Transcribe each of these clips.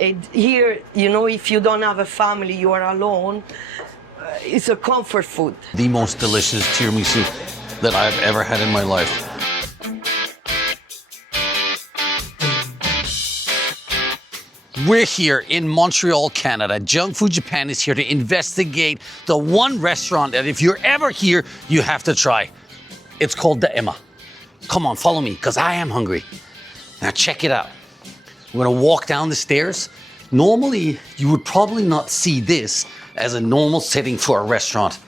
And here, you know, if you don't have a family, you are alone, it's a comfort food. The most delicious tiramisu that I've ever had in my life. We're here in Montreal, Canada. Junk Food Japan is here to investigate the one restaurant that if you're ever here, you have to try. It's called the Emma. Come on, follow me, because I am hungry. Now check it out. We're gonna walk down the stairs. Normally, you would probably not see this as a normal setting for a restaurant.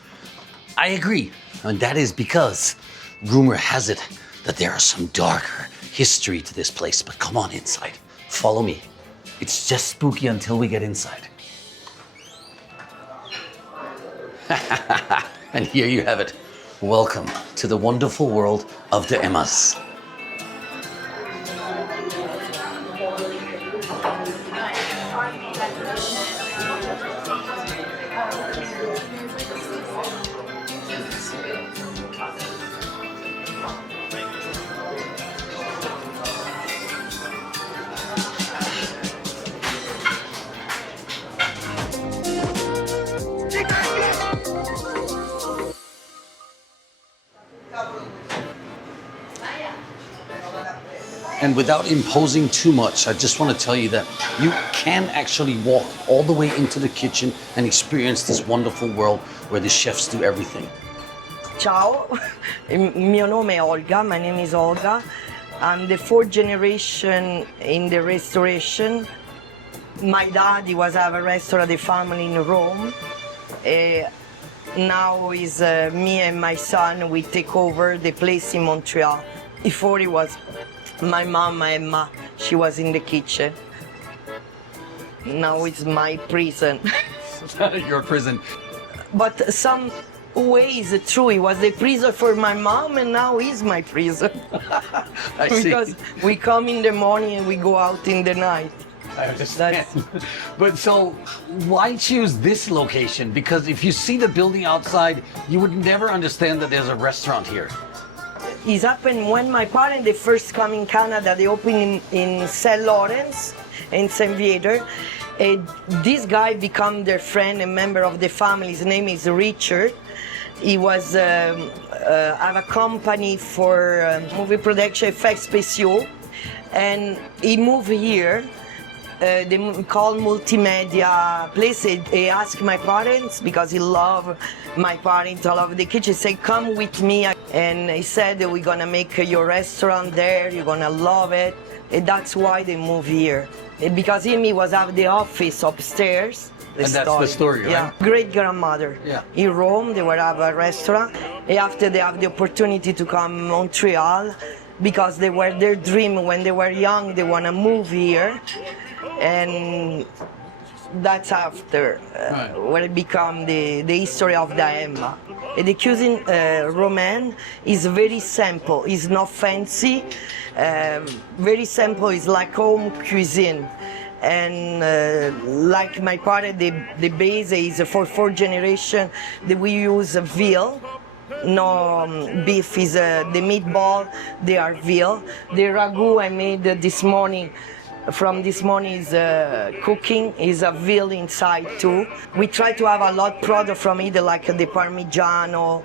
I agree, and that is because rumor has it that there is some darker history to this place. But come on inside, follow me. It's just spooky until we get inside. And here you have it. Welcome to the wonderful world of the Emmas. And without imposing too much, I just want to tell you that you can actually walk all the way into the kitchen and experience this wonderful world where the chefs do everything. Ciao, mio nome è Olga, my name is Olga. I'm the fourth generation in the restoration. My dad, he was have a restaurant, the family in Rome. Now is me and my son, we take over the place in Montreal. Before it was my mom, Emma, she was in the kitchen. Now it's my prison. Your prison. But some ways it's true, it was the prison for my mom and now he's my prison. I see. Because we come in the morning and we go out in the night. I understand. But so, why choose this location? Because if you see the building outside, you would never understand that there's a restaurant here. It happened when my parents, they first come in Canada, they opened in St. Lawrence, in St. Viator. This guy became their friend and member of the family. His name is Richard. He was have a company for movie production, effects spéciaux, and he moved here. They call multimedia place. He asked my parents because he loved my parents. I love the kitchen. He said, "Come with me," and he said, "We're gonna make your restaurant there. You're gonna love it." And that's why they moved here. Because he was at the office upstairs. And that's the story, right? Yeah. Great grandmother. Yeah. In Rome, they were have a restaurant. And after they have the opportunity to come Montreal, because they were their dream when they were young, they wanna move here. And that's after when it became the history of the Emma. And the cuisine Romaine is very simple. It's not fancy. Very simple. It's like home cuisine. And like my parents, the base is for fourth generation. We use veal. No beef is the meatball. They are veal. The ragu I made this morning. From this morning is cooking, is a veal inside too. We try to have a lot of product from either like the Parmigiano,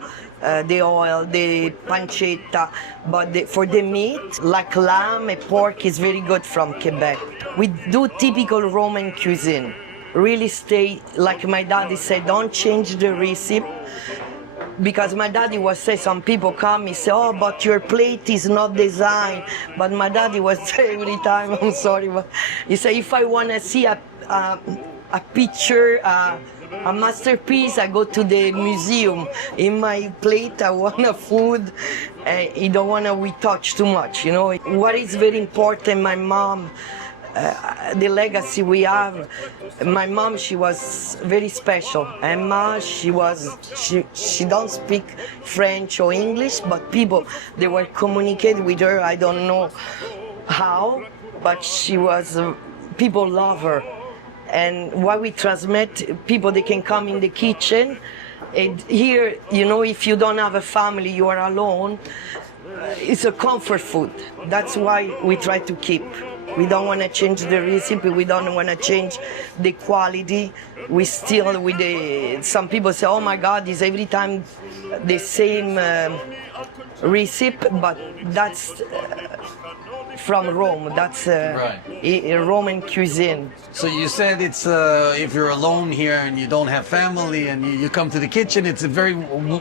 the oil, the pancetta, but for the meat, like lamb and pork is very good from Quebec. We do typical Roman cuisine. Really stay, like my daddy said, don't change the recipe. Because my daddy was say, some people come, he say, "Oh, but your plate is not designed." But my daddy was say every time, I'm sorry, but he say, if I want to see a picture, a masterpiece, I go to the museum. In my plate, I want a food. You don't want to we touch too much, you know. What is very important, my mom, the legacy we have. My mom, she was very special. Emma, she don't speak French or English, but people, they were communicating with her. I don't know how, but she was, people love her. And what we transmit, people, they can come in the kitchen. And here, you know, if you don't have a family, you are alone. It's a comfort food. That's why we try to keep. We don't want to change the recipe. We don't want to change the quality. We still with the. Some people say, "Oh my God, it's every time the same recipe," but that's from Rome. That's a Roman cuisine. So you said it's if you're alone here and you don't have family and you come to the kitchen, it's a very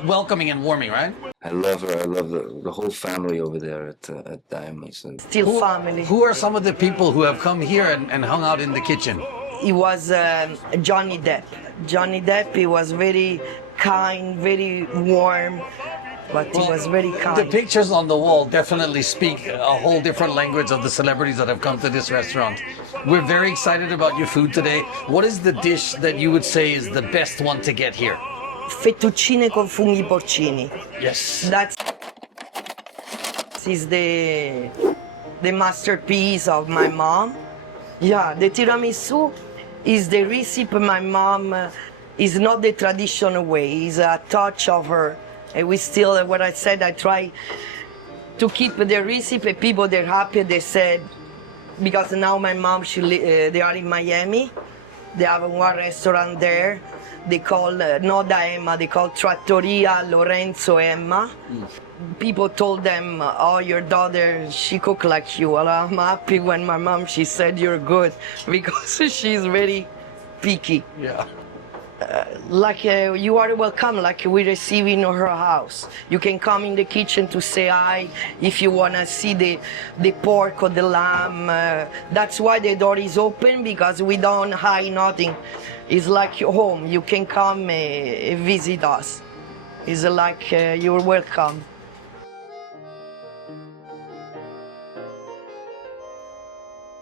welcoming and warming, right? I love her. I love the whole family over there at Diamonds. Still family. Who are some of the people who have come here and hung out in the kitchen? He was Johnny Depp. Johnny Depp, he was very kind, very warm, but he was very kind. The pictures on the wall definitely speak a whole different language of the celebrities that have come to this restaurant. We're very excited about your food today. What is the dish that you would say is the best one to get here? Fettuccine con funghi porcini. Yes. That is the masterpiece of my mom. Yeah, the tiramisu is the recipe my mom is not the traditional way. It's a touch of her. And we still, what I said, I try to keep the recipe. People, they're happy. They said, because now my mom, they are in Miami. They have one restaurant there. They call, not da Emma, they call Trattoria Lorenzo Emma. People told them, "Oh, your daughter, she cook like you." Well, I'm happy when my mom, she said you're good, because she's very picky. Yeah. You are welcome, like we receive in her house. You can come in the kitchen to say hi if you want to see the pork or the lamb. That's why the door is open, because we don't hide nothing. It's like your home. You can come visit us. It's like you're welcome.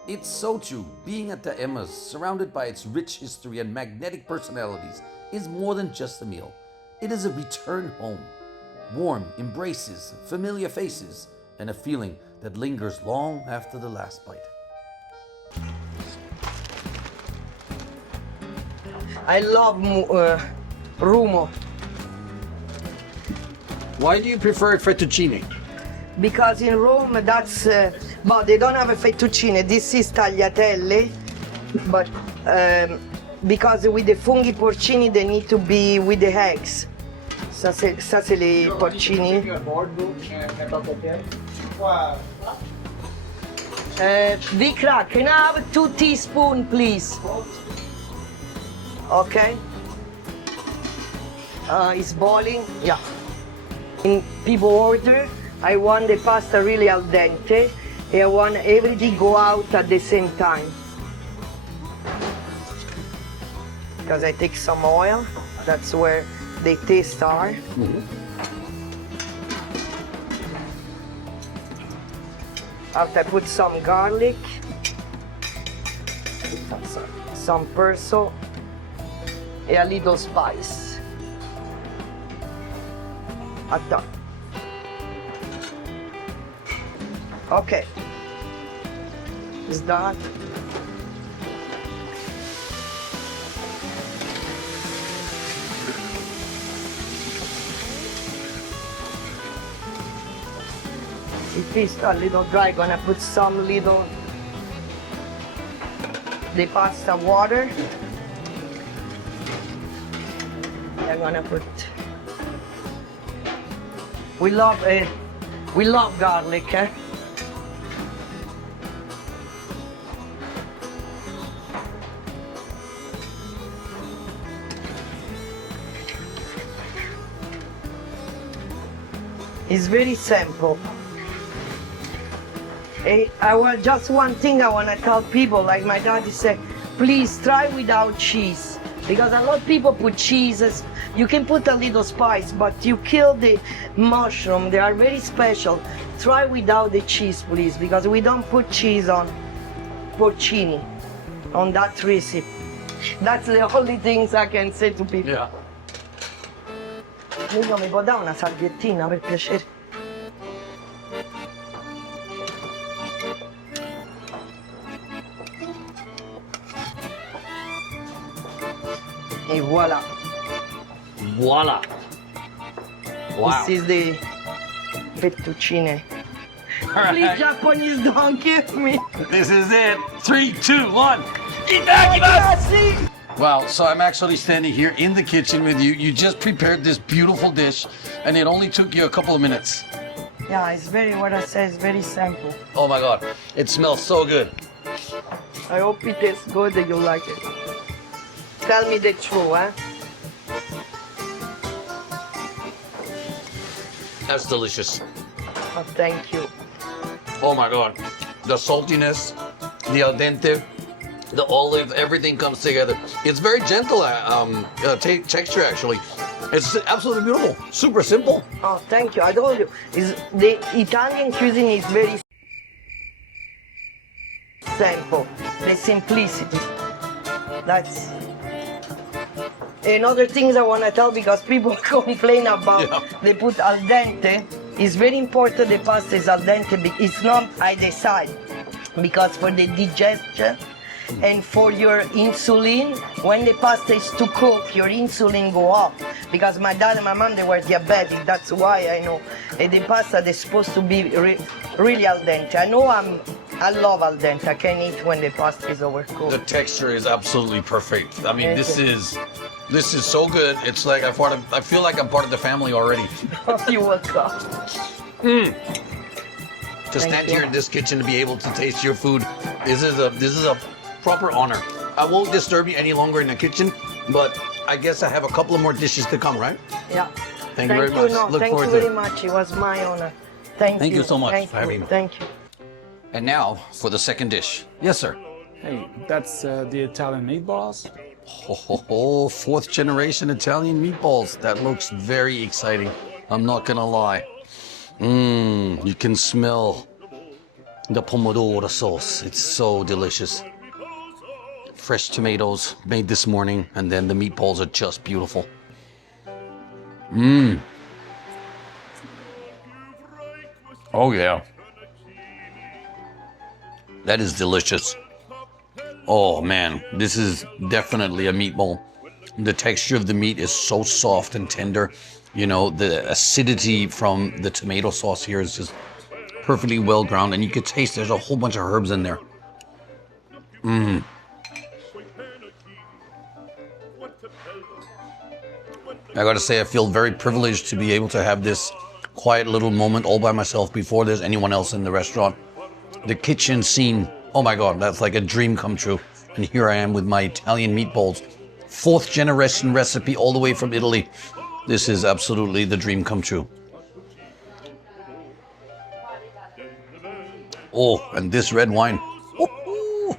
It's so true. Being at the Emma's, surrounded by its rich history and magnetic personalities, is more than just a meal. It is a return home. Warm embraces, familiar faces, and a feeling that lingers long after the last bite. I love rumo, Why do you prefer fettuccine? because in Rome that's, but they don't have a fettuccine. This is tagliatelle, but because with the funghi porcini they need to be with the eggs. Ça c'est les porcini. Vikra, can I have 2 teaspoons, please? Okay. It's boiling. Yeah. People order. I want the pasta really al dente, and I want everything go out at the same time. Because I take some oil. That's where the taste are. After I put some garlic, some perso, and a little spice. At top. Okay. Is that? It is a little dry. Gonna put some little the pasta water. I'm gonna put. We love garlic. Eh? It's very simple. Just one thing I want to tell people, like my daddy said, please try without cheese. Because a lot of people put cheeses. You can put a little spice, but you kill the mushroom. They are very special. Try without the cheese, please, because we don't put cheese on porcini, on that recipe. That's the only things I can say to people. Yeah. Io mi può dare una salviettina per piacere? E voilà. Voila. Wow. This is the fettuccine Please, Japanese, don't give me. This is it. 3, 2, 1. Itadakimasu! Wow, so I'm actually standing here in the kitchen with you. You just prepared this beautiful dish, and it only took you a couple of minutes. Yeah, it's very, what I say, it's very simple. Oh my God, it smells so good. I hope it tastes good and you like it. Tell me the truth, eh? That's delicious. Oh, thank you. Oh my God, the saltiness, the al dente, the olive, everything comes together. It's very gentle texture, actually. It's absolutely beautiful. Super simple. Oh, thank you. I told you, the Italian cuisine is very simple. The simplicity. That's another things I want to tell because people complain about they put al dente. It's very important the pasta is al dente. It's not I decide because for the digestion and for your insulin, when the pasta is too cooked, your insulin go up. Because my dad and my mom, they were diabetic. That's why I know. And the pasta, they're supposed to be really al dente. I love al dente. I can eat when the pasta is overcooked. The texture is absolutely perfect. I mean, this is so good. It's like I feel like I'm part of the family already. You're welcome. To stand here in this kitchen to be able to taste your food, this is a proper honor. I won't disturb you any longer in the kitchen, but I guess I have a couple of more dishes to come, right? Yeah. Thank you very much. No, Look thank forward you to very it. much. It was my honor. Thank you so much Thank for having me. Thank you. And now for the second dish. Yes, sir. Hey, that's the Italian meatballs. Oh, fourth generation Italian meatballs. That looks very exciting. I'm not gonna lie. You can smell the pomodoro sauce. It's so delicious. Fresh tomatoes made this morning, and then the meatballs are just beautiful. Oh yeah. That is delicious. Oh man, this is definitely a meatball. The texture of the meat is so soft and tender. You know, the acidity from the tomato sauce here is just perfectly well ground, and you can taste there's a whole bunch of herbs in there. I gotta say, I feel very privileged to be able to have this quiet little moment all by myself before there's anyone else in the restaurant. The kitchen scene, oh my God, that's like a dream come true. And here I am with my Italian meatballs. Fourth generation recipe all the way from Italy. This is absolutely the dream come true. Oh, and this red wine. Ooh,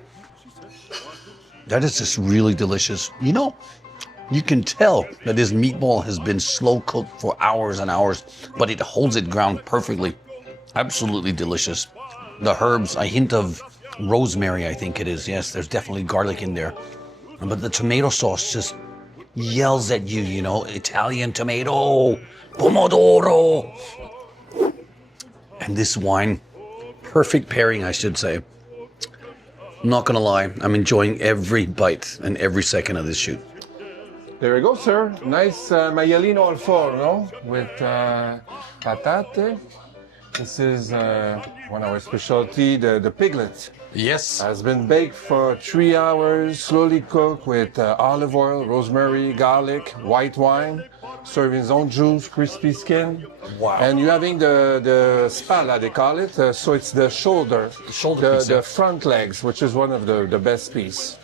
that is just really delicious. You know, you can tell that this meatball has been slow cooked for hours and hours, but it holds it ground perfectly. Absolutely delicious. The herbs, a hint of rosemary, I think it is. Yes, there's definitely garlic in there. But the tomato sauce just yells at you, you know, Italian tomato, pomodoro. And this wine, perfect pairing, I should say. I'm not gonna lie, I'm enjoying every bite and every second of this shoot. There we go, sir. Nice maialino al forno with patate. This is one of our specialty, the piglet. Yes. Has been baked for 3 hours, slowly cooked with olive oil, rosemary, garlic, white wine, serving its own juice, crispy skin. Wow. And you're having the spalla, they call it. So it's the shoulder, piece, the yeah. front legs, which is one of the best piece.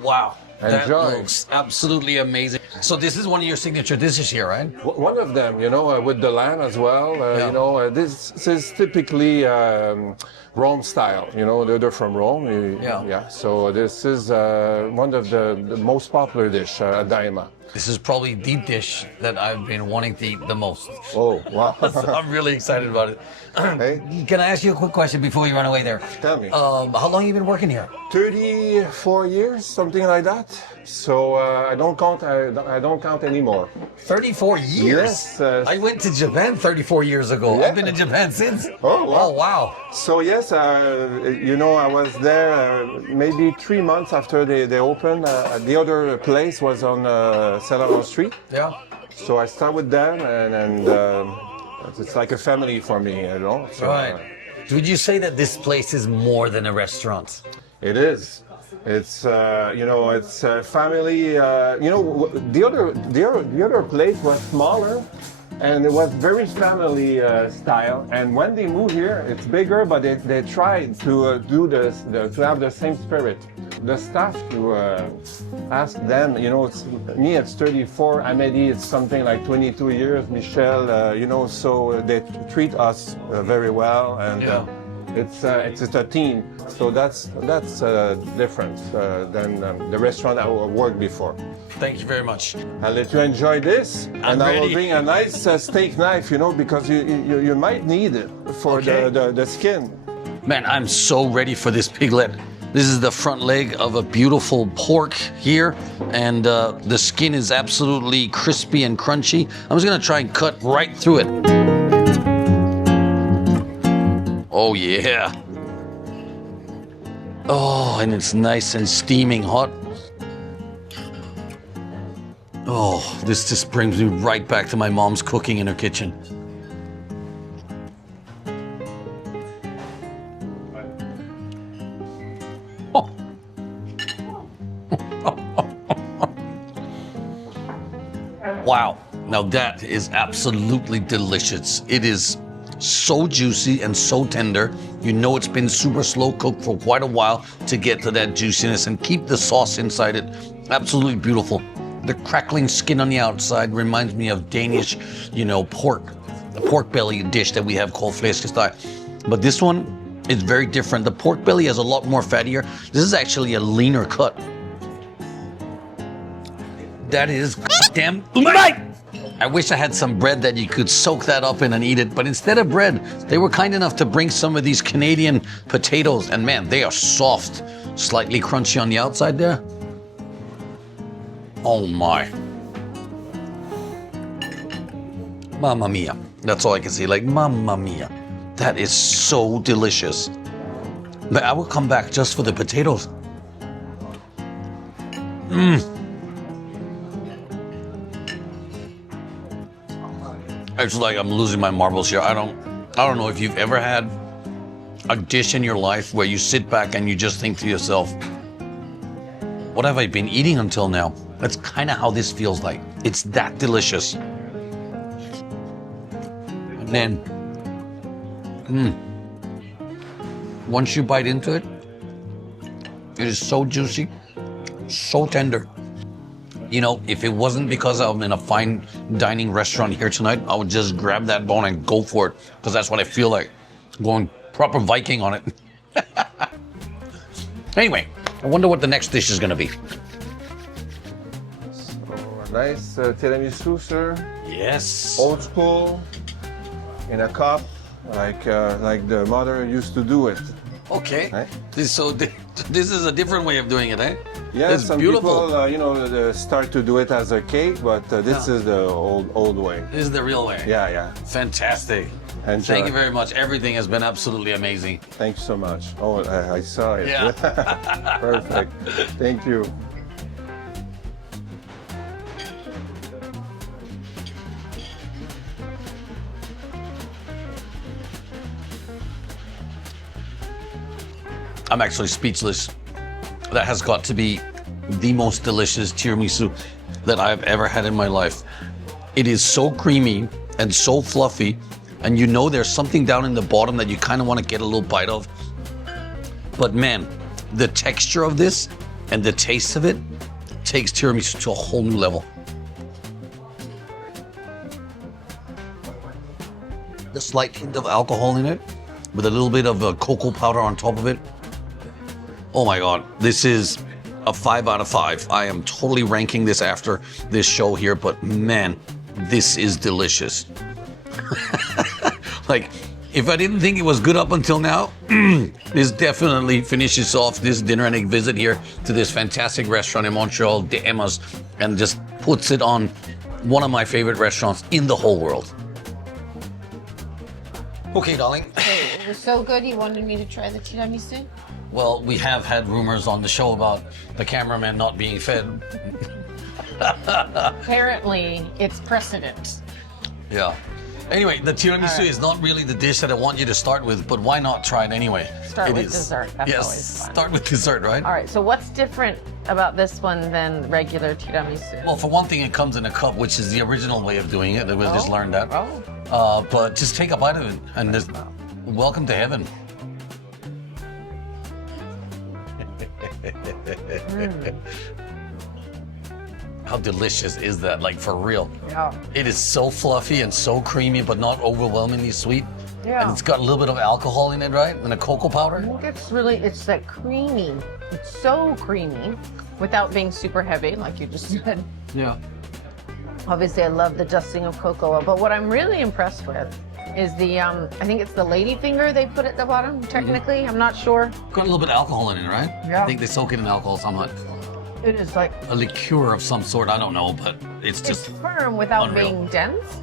Wow. That Enjoy. looks absolutely amazing. So this is one of your signature dishes here, right? One of them, you know, with the lamb as well. Yeah. You know, this is typically Rome style. You know, they're from Rome. Yeah. So this is one of the most popular dish at Daima. This is probably the dish that I've been wanting to eat the most. Oh, wow. So I'm really excited about it. Hey, Can I ask you a quick question before you run away there? tell me. How long have you been working here? 34 years, something like that. So I don't count. I don't count anymore. 34 years? Yes, I went to Japan 34 years ago. Yeah. I've been in Japan since. Oh, wow. Oh, wow. So yes, you know, I was there maybe 3 months after they opened. The other place was on Saint-Laurent Street. Yeah. So I start with them, and it's like a family for me, you know. So, Right. Would you say that this place is more than a restaurant? It is. It's it's family. The other place was smaller, and it was very family style. And when they moved here, it's bigger, but they tried to do to have the same spirit. The staff to ask them, it's me. It's 34. Amélie, it's something like 22 years. Michel, so they treat us very well, and it's a team. So that's different than the restaurant I worked before. Thank you very much. I'll let you enjoy this, and I will ready. bring a nice steak knife, because you might need it for the skin. Man, I'm so ready for this piglet. This is the front leg of a beautiful pork here, and the skin is absolutely crispy and crunchy. I'm just gonna try and cut right through it. Oh yeah. Oh, and it's nice and steaming hot. Oh, this just brings me right back to my mom's cooking in her kitchen. Oh. Wow, now that is absolutely delicious. It is so juicy and so tender. You know it's been super slow cooked for quite a while to get to that juiciness and keep the sauce inside it. Absolutely beautiful. The crackling skin on the outside reminds me of Danish, pork, the pork belly dish that we have called flæskesteg. But this one is very different. The pork belly has a lot more fattier. This is actually a leaner cut. That is damn umai! I wish I had some bread that you could soak that up in and eat it, but instead of bread, they were kind enough to bring some of these Canadian potatoes, and man, they are soft, slightly crunchy on the outside there. Oh my. Mamma mia. That's all I can say, like mamma mia. That is so delicious. But I will come back just for the potatoes. It's like I'm losing my marbles here. I don't know if you've ever had a dish in your life where you sit back and you just think to yourself, what have I been eating until now? That's kind of how this feels like. It's that delicious. And then, once you bite into it, it is so juicy, so tender. If it wasn't because I'm in a fine dining restaurant here tonight, I would just grab that bone and go for it, because that's what I feel like, going proper Viking on it. Anyway, I wonder what the next dish is gonna be. So, a nice tiramisu, sir. Yes. Old school, in a cup, like the mother used to do it. Okay. Right? This is a different way of doing it, eh? Yeah, it's some beautiful. people, start to do it as a cake, but this is the old way. This is the real way. Yeah. Fantastic. Enjoy. Thank you very much. Everything has been absolutely amazing. Thanks so much. Oh, I saw it. Yeah. Perfect. Thank you. I'm actually speechless. That has got to be the most delicious tiramisu that I've ever had in my life. It is so creamy and so fluffy, and there's something down in the bottom that you kind of want to get a little bite of. But man, the texture of this and the taste of it takes tiramisu to a whole new level. The slight hint of alcohol in it, with a little bit of cocoa powder on top of it. Oh my God, this is a 5 out of 5. I am totally ranking this after this show here, but man, this is delicious. Like, if I didn't think it was good up until now, this definitely finishes off this dinner and a visit here to this fantastic restaurant in Montreal, De Emma's, and just puts it on one of my favorite restaurants in the whole world. Okay, darling. It was so good, you wanted me to try the tiramisu? Well, we have had rumors on the show about the cameraman not being fed. Apparently, it's precedent. Yeah. Anyway, the tiramisu is not really the dish that I want you to start with, but why not try it anyway? Start It with is. dessert. That's Yes, always fun. start with dessert, right? All right, so what's different about this one than regular tiramisu? Well, for one thing, it comes in a cup, which is the original way of doing it. We just learned that. Oh. But just take a bite of it, and just welcome to heaven. How delicious is that? Like, for real. Yeah. It is so fluffy and so creamy, but not overwhelmingly sweet. Yeah. And it's got a little bit of alcohol in it, right? And a cocoa I powder. think it's like creamy. It's so creamy without being super heavy, like you just said. Yeah. Obviously, I love the dusting of cocoa, but what I'm really impressed with is the, I think it's the lady finger they put at the bottom, technically. I'm not sure. Got a little bit of alcohol in it, right? Yeah. I think they soak it in alcohol somewhat. It is like, A liqueur of some sort, I don't know, but it's it's just firm without unreal. being dense.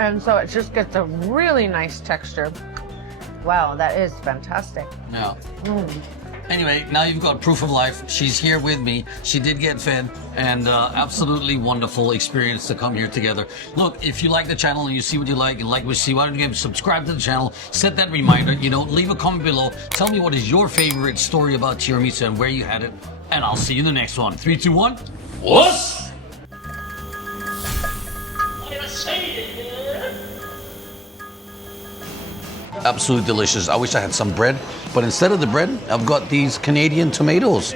And so it just gets a really nice texture. Wow, that is fantastic. Yeah. Anyway, now you've got proof of life. She's here with me. She did get fed, and absolutely wonderful experience to come here together. Look, if you like the channel and you see what you like and like what you see, why don't you subscribe to the channel, set that reminder, leave a comment below. Tell me what is your favorite story about tiramisu and where you had it, and I'll see you in the next one. 3, 2, 1. What? Absolutely delicious. I wish I had some bread, but instead of the bread, I've got these Canadian tomatoes.